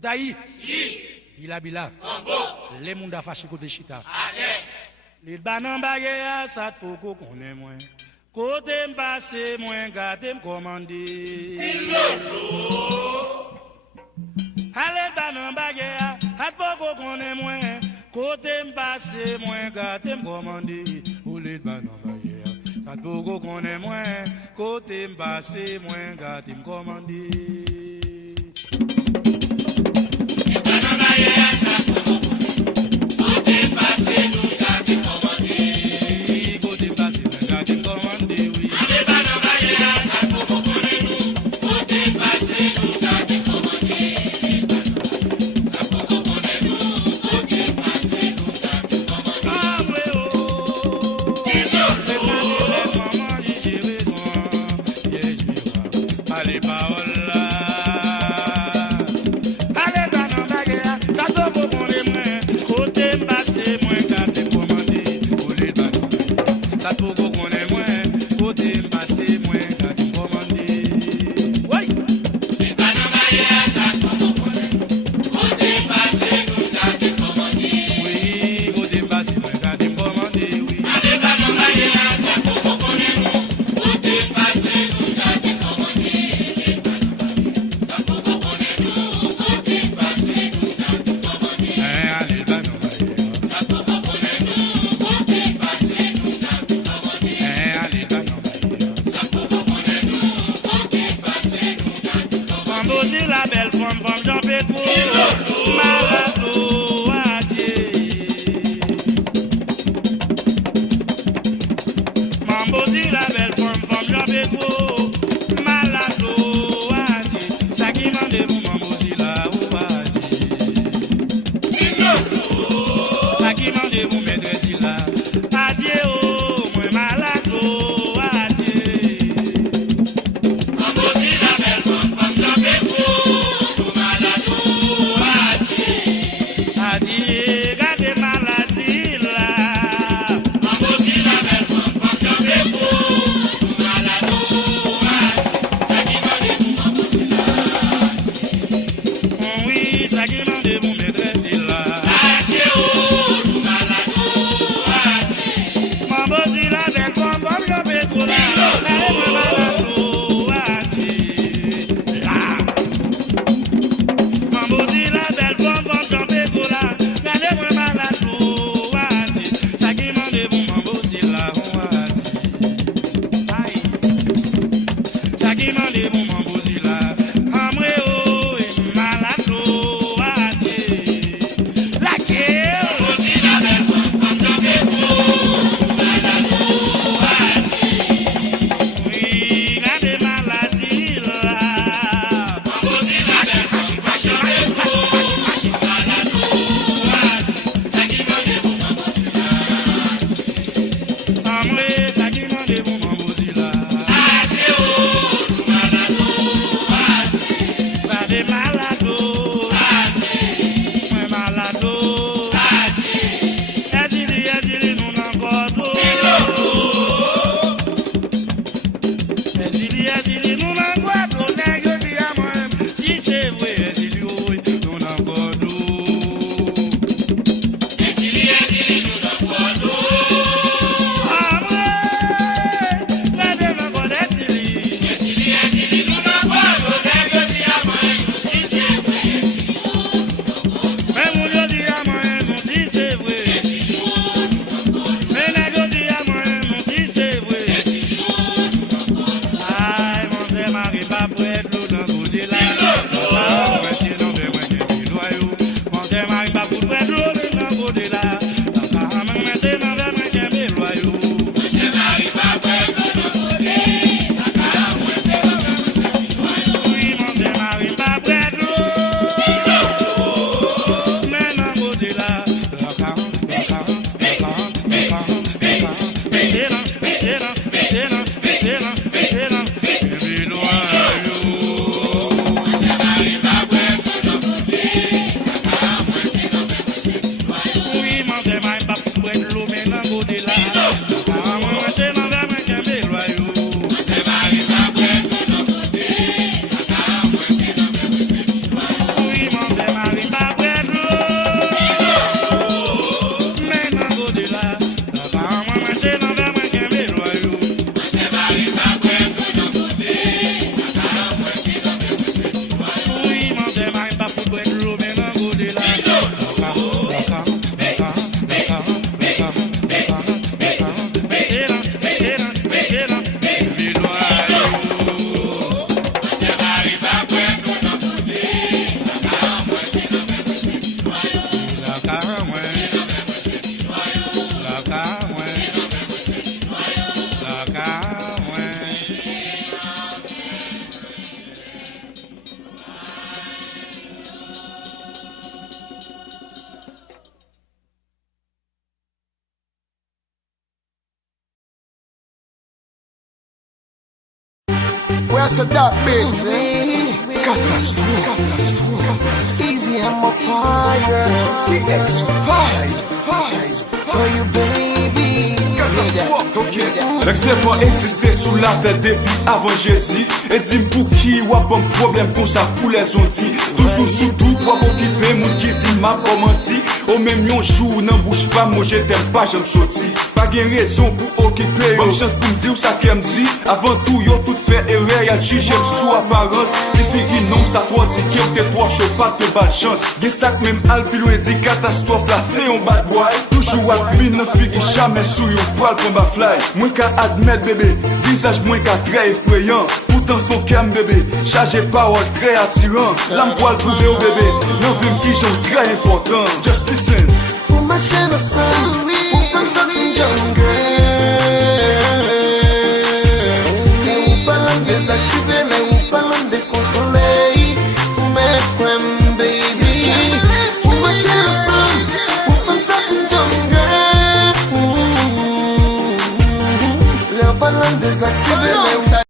Daï, Bila, les moun da fâché côté chita. Les banan bagaya, ça te faut qu'on est moins. Côté m'passé, moins gâté m'commandé. Allez, banan bagaya, ça te faut qu'on est moins. Côté m'passé, moins gâté m'commandé. Ou les banan bagaya, ça te faut qu'on est moins. Côté m'passé, moins gâté m'commandé. Les paroles là. Where's the dark bits? Catastrophe. Easy, I'm a fire. TX5 For you, baby. L'excès pas existé sous la tête depuis avant Jésus. Et dis pour qui ou un problème comme ça pour les ondits. Toujours sous tout pour occuper mon qui dit m'a pas menti. Au même yon jour n'en bouge pas moi je t'aime pas j'aime sorti. Pas gain raison pour occuper. Bonne chance pour me dire ça qu'elle me dit. Avant tout yo tout fait erreur y'a jugé sous apparence. Les filles qui n'ont ça faut dire qu'il te fois chaud pas de bad chance. Gen sac même alpilou et dit catastrophe là c'est un bad boy. Toujours à pluie neuf filles qui jamais sous yon poil pour ma fly. Moins qu'à admettre bébé, visage moins qu'à très effrayant. Pourtant faut qu'elle bébé, chargé parole très attirant. L'âme poil prouvé au bébé, y'en veut qui sont très important. Just listen. Pour ma chaîne au sein, pour faire ça une jungle. Mais où pas l'en désactiver, mais où pas l'en décontrôler. Mais quoi, baby? Pour ma chaîne au sein, pour faire ça une jungle. Pas l'en désactiver, mais